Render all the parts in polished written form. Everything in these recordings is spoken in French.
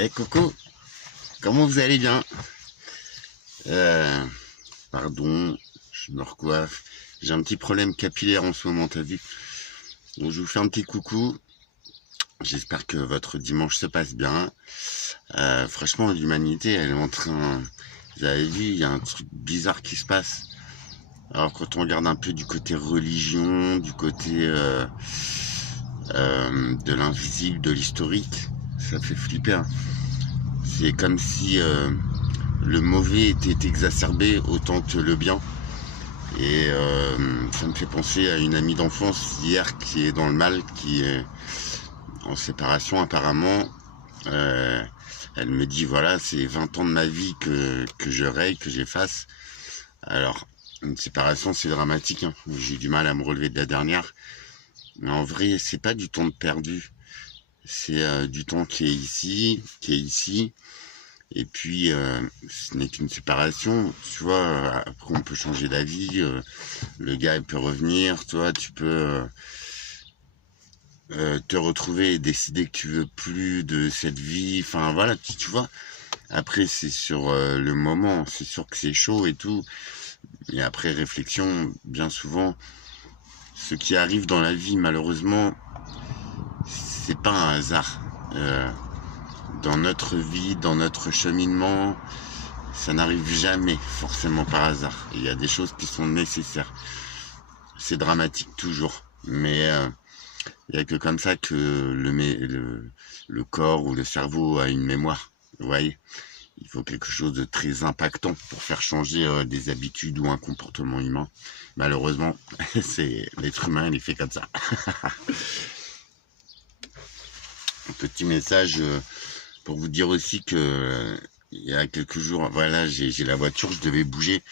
Eh Coco, comment vous allez bien? euh, Pardon, je me recoiffe. J'ai un petit problème capillaire en ce moment, t'as vu? Donc je vous fais un petit coucou. J'espère que votre dimanche se passe bien. Franchement, l'humanité, elle est en train... Vous avez vu, il y a un truc bizarre qui se passe. Alors quand on regarde un peu du côté religion, du côté de l'invisible, de l'historique, ça fait flipper, hein. C'est comme si le mauvais était exacerbé autant que le bien. Et ça me fait penser à une amie d'enfance hier qui est dans le mal, qui est en séparation apparemment. Euh, Elle me dit voilà, c'est 20 ans de ma vie que je raye, que j'efface. Alors, une séparation c'est dramatique, hein. J'ai du mal à me relever de la dernière. Mais en vrai, c'est pas du temps de perdu. C'est du temps qui est ici, qui est ici. Et puis, ce n'est qu'une séparation, tu vois. Après, on peut changer d'avis. Le gars, il peut revenir. Toi, tu peux te retrouver et décider que tu veux plus de cette vie. Enfin, voilà, tu vois. Après, c'est sur le moment. C'est sûr que c'est chaud et tout. Et après réflexion, bien souvent, ce qui arrive dans la vie, malheureusement, c'est pas un hasard. Dans notre vie, dans notre cheminement, ça n'arrive jamais forcément par hasard. Il y a des choses qui sont nécessaires. C'est dramatique toujours, mais il y a que comme ça que le corps ou le cerveau a une mémoire. Vous voyez, il faut quelque chose de très impactant pour faire changer des habitudes ou un comportement humain. Malheureusement, c'est l'être humain, il est fait comme ça. Un petit message pour vous dire aussi que il y a quelques jours, voilà, j'ai la voiture, je devais bouger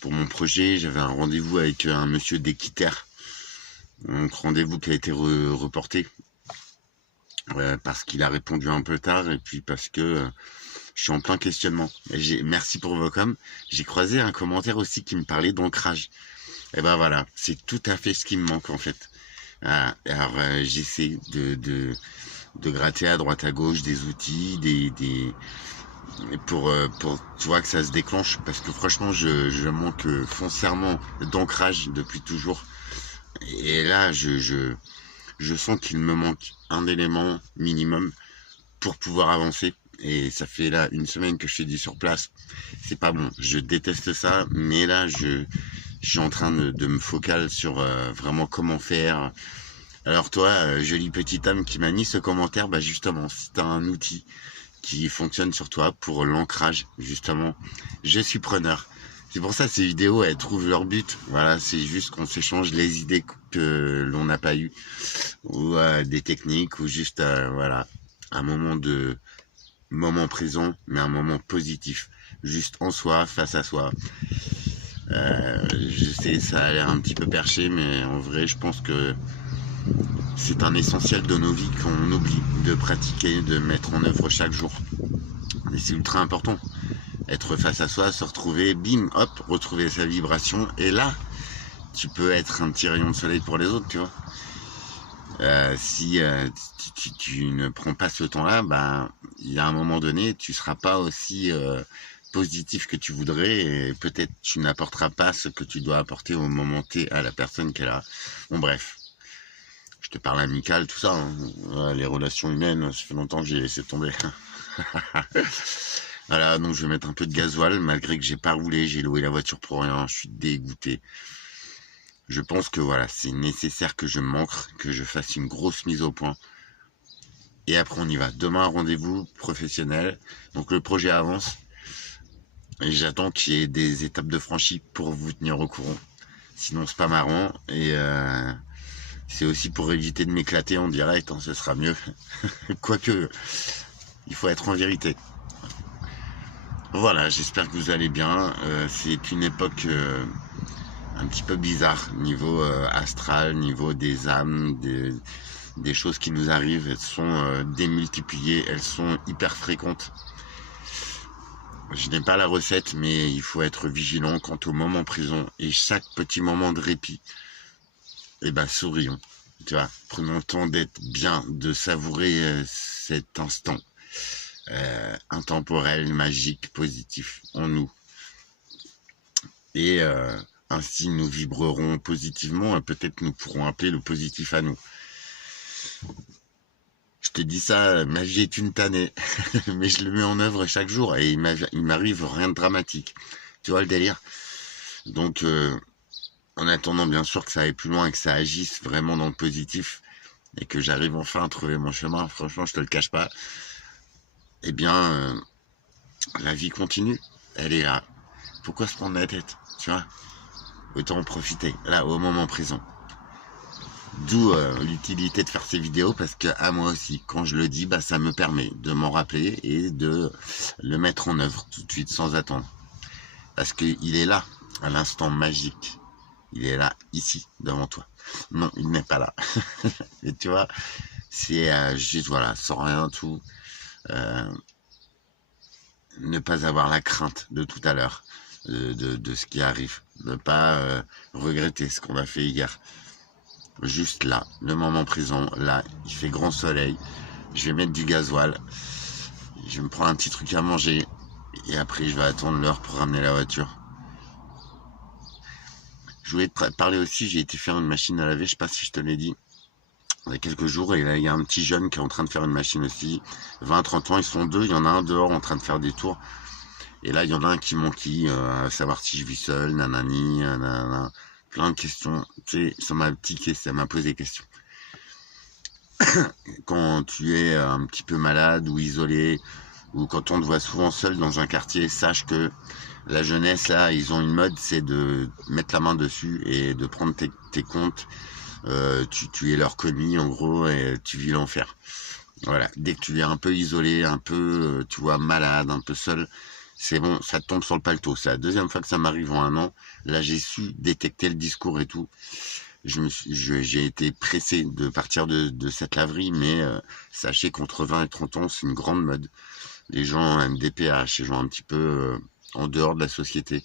pour mon projet. J'avais un rendez-vous avec un monsieur d'Équiterre. Donc rendez-vous qui a été reporté parce qu'il a répondu un peu tard et puis parce que je suis en plein questionnement. Merci pour vos coms. J'ai croisé un commentaire aussi qui me parlait d'ancrage. Et ben voilà, c'est tout à fait ce qui me manque en fait. Alors j'essaie de gratter à droite à gauche des outils, pour tu vois que ça se déclenche, parce que franchement je manque foncièrement d'ancrage depuis toujours. Et là je sens qu'il me manque un élément minimum pour pouvoir avancer. Et ça fait là une semaine que je suis dit sur place, c'est pas bon, je déteste ça, mais là je suis en train de me focal sur vraiment comment faire. Alors toi, jolie petite âme qui m'a mis ce commentaire, bah justement, si t'as un outil qui fonctionne sur toi pour l'ancrage, justement, je suis preneur. C'est pour ça que ces vidéos, elles trouvent leur but. Voilà, c'est juste qu'on s'échange les idées que l'on n'a pas eues, ou des techniques, ou juste, voilà, un moment présent, mais un moment positif, juste en soi, face à soi. Je sais, ça a l'air un petit peu perché, mais en vrai, je pense que c'est un essentiel de nos vies qu'on oublie de pratiquer, de mettre en œuvre chaque jour. Et c'est ultra important. Être face à soi, se retrouver, bim, hop, retrouver sa vibration. Et là, tu peux être un petit rayon de soleil pour les autres, tu vois. Si tu ne prends pas ce temps-là, ben, il y a un moment donné, tu seras pas aussi positif que tu voudrais, et peut-être tu n'apporteras pas ce que tu dois apporter au moment T à la personne qu'elle a. Bon, bref. Je te parle amical, tout ça, hein. Les relations humaines, ça fait longtemps que j'ai laissé tomber. Voilà, donc je vais mettre un peu de gasoil, malgré que j'ai pas roulé, j'ai loué la voiture pour rien, je suis dégoûté. Je pense que voilà, c'est nécessaire que je m'ancre, que je fasse une grosse mise au point. Et après on y va. Demain, rendez-vous professionnel. Donc le projet avance. Et j'attends qu'il y ait des étapes de franchie pour vous tenir au courant. Sinon c'est pas marrant. Et c'est aussi pour éviter de m'éclater en direct, hein, ce sera mieux. Quoique, il faut être en vérité. Voilà, j'espère que vous allez bien. C'est une époque un petit peu bizarre, niveau astral, niveau des âmes, des choses qui nous arrivent. Elles sont démultipliées, elles sont hyper fréquentes. Je n'ai pas la recette, mais il faut être vigilant quant au moment présent. Et chaque petit moment de répit, eh ben sourions, tu vois, prenons le temps d'être bien, de savourer cet instant. intemporel, magique, positif en nous. Et ainsi nous vibrerons positivement et peut-être nous pourrons appeler le positif à nous. Je te dis ça, ma vie est une tannée, mais je le mets en œuvre chaque jour et il m'arrive rien de dramatique. Tu vois le délire? Donc, en attendant bien sûr que ça aille plus loin et que ça agisse vraiment dans le positif et que j'arrive enfin à trouver mon chemin, franchement, je te le cache pas, eh bien, la vie continue. Elle est là. Pourquoi se prendre la tête? Tu vois? Autant en profiter, là, au moment présent. D'où l'utilité de faire ces vidéos, parce que à moi aussi, quand je le dis, bah, ça me permet de m'en rappeler et de le mettre en œuvre tout de suite sans attendre. Parce qu'il est là, à l'instant magique. Il est là, ici, devant toi. Non, il n'est pas là. Et tu vois, c'est juste, voilà, sans rien, tout. Ne pas avoir la crainte de tout à l'heure, de ce qui arrive. Ne pas regretter ce qu'on a fait hier. Juste là, le moment présent, là, il fait grand soleil. Je vais mettre du gasoil. Je vais me prendre un petit truc à manger. Et après, je vais attendre l'heure pour ramener la voiture. Je voulais te parler aussi, j'ai été faire une machine à laver, je sais pas si je te l'ai dit, il y a quelques jours, et là, il y a un petit jeune qui est en train de faire une machine aussi. 20-30 ans, ils sont deux, il y en a un dehors en train de faire des tours. Et là, il y en a un qui m'enquille, à savoir si je vis seul, nanani, nanana. Plein de questions, tu sais, ça m'a piqué, ça m'a posé des questions. Quand tu es un petit peu malade ou isolé, ou quand on te voit souvent seul dans un quartier, sache que la jeunesse, là, ils ont une mode, c'est de mettre la main dessus et de prendre tes comptes. Tu es leur commis, en gros, et tu vis l'enfer. Voilà, dès que tu es un peu isolé, un peu, tu vois, malade, un peu seul, c'est bon, ça tombe sur le paletot. C'est la deuxième fois que ça m'arrive en un an. Là, j'ai su détecter le discours et tout. J'ai été pressé de partir de cette laverie, mais sachez qu'entre 20 et 30 ans, c'est une grande mode. Les gens MDPH, les gens un petit peu en dehors de la société,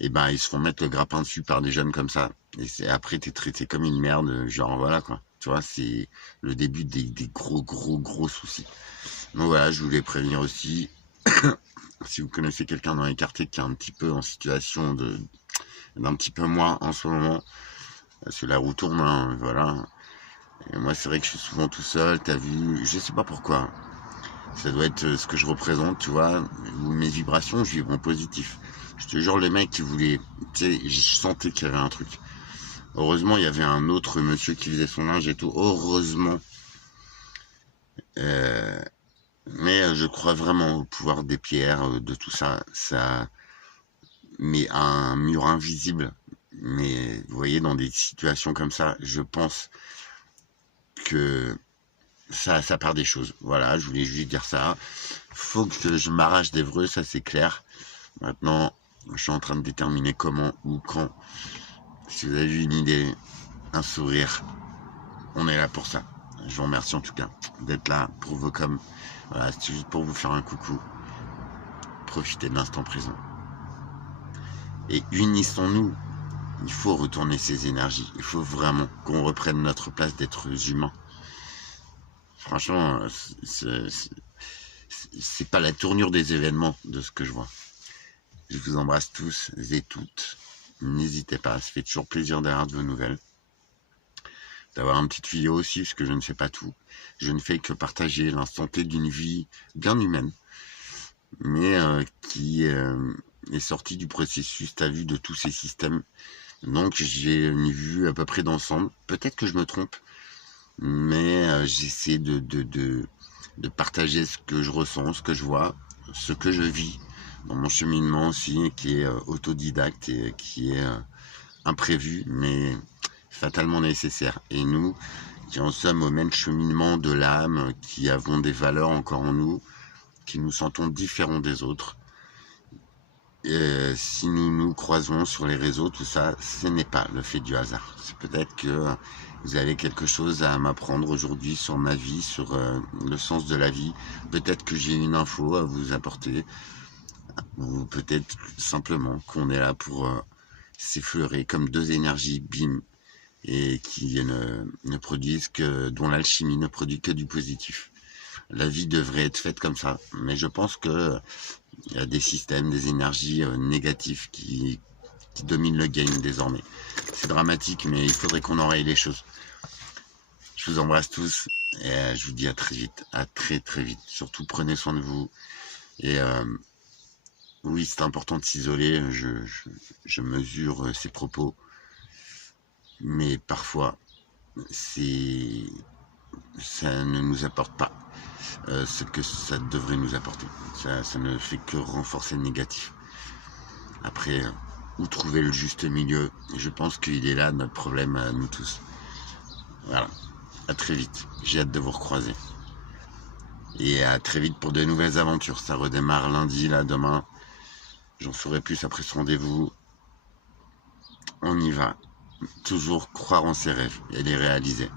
et ben ils se font mettre le grappin dessus par des jeunes comme ça. Et après, t'es traité comme une merde, genre voilà quoi. Tu vois, c'est le début des gros soucis. Donc voilà, je voulais prévenir aussi, si vous connaissez quelqu'un dans les quartiers qui est un petit peu en situation d'un petit peu moins en ce moment, parce que la roue tourne, hein, voilà. Et moi, c'est vrai que je suis souvent tout seul, t'as vu, je sais pas pourquoi. Ça doit être ce que je représente, tu vois, mes vibrations, je vibre en positif. Je te jure, les mecs qui voulaient, tu sais, je sentais qu'il y avait un truc. Heureusement, il y avait un autre monsieur qui faisait son linge et tout, heureusement. Mais je crois vraiment au pouvoir des pierres, de tout ça. Ça met un mur invisible. Mais vous voyez, dans des situations comme ça, je pense que ça part des choses. Voilà, je voulais juste dire ça. Faut que je m'arrache d'Evreux, ça c'est clair. Maintenant, je suis en train de déterminer comment ou quand. Si vous avez une idée, un sourire, on est là pour ça. Je vous remercie en tout cas d'être là pour vos coms. Voilà, c'est juste pour vous faire un coucou. Profitez de l'instant présent. Et unissons-nous. Il faut retourner ces énergies. Il faut vraiment qu'on reprenne notre place d'êtres humains. Franchement, c'est pas la tournure des événements de ce que je vois. Je vous embrasse tous et toutes. N'hésitez pas, ça fait toujours plaisir d'avoir de vos nouvelles. D'avoir un petit vidéo aussi, parce que je ne sais pas tout. Je ne fais que partager l'instant T d'une vie bien humaine, mais qui est sortie du processus, t'as vu, de tous ces systèmes. Donc j'ai une vue à peu près d'ensemble. Peut-être que je me trompe, mais j'essaie de partager ce que je ressens, ce que je vois, ce que je vis dans mon cheminement aussi, qui est autodidacte et qui est imprévu, mais fatalement nécessaire. Et nous, qui en sommes au même cheminement de l'âme, qui avons des valeurs encore en nous, qui nous sentons différents des autres, si nous nous croisons sur les réseaux, tout ça, ce n'est pas le fait du hasard. C'est peut-être que vous avez quelque chose à m'apprendre aujourd'hui sur ma vie, sur le sens de la vie. Peut-être que j'ai une info à vous apporter, ou peut-être simplement qu'on est là pour s'effleurer comme deux énergies, bim, et qui ne produisent que, dont l'alchimie ne produit que du positif. La vie devrait être faite comme ça. Mais je pense que il y a des systèmes, des énergies négatives qui dominent le game désormais. C'est dramatique, mais il faudrait qu'on enraye les choses. Je vous embrasse tous et je vous dis à très vite, à très très vite. Surtout prenez soin de vous. Et oui, c'est important de s'isoler. Je mesure ces propos, mais parfois ça ne nous apporte pas ce que ça devrait nous apporter. Ça ne fait que renforcer le négatif. Après, où trouver le juste milieu? Je pense qu'il est là notre problème à nous tous. Voilà. À très vite. J'ai hâte de vous recroiser. Et à très vite pour de nouvelles aventures. Ça redémarre lundi, là, demain. J'en saurai plus après ce rendez-vous. On y va. Toujours croire en ses rêves et les réaliser.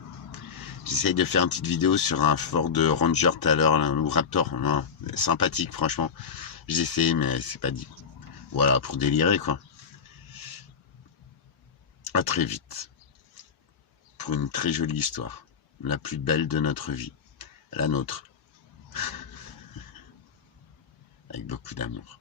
J'essaye de faire une petite vidéo sur un Ford Ranger tout à l'heure, ou Raptor. Non, sympathique, franchement. J'essaie, mais c'est pas dit. Voilà, pour délirer, quoi. À très vite. Pour une très jolie histoire. La plus belle de notre vie. La nôtre. Avec beaucoup d'amour.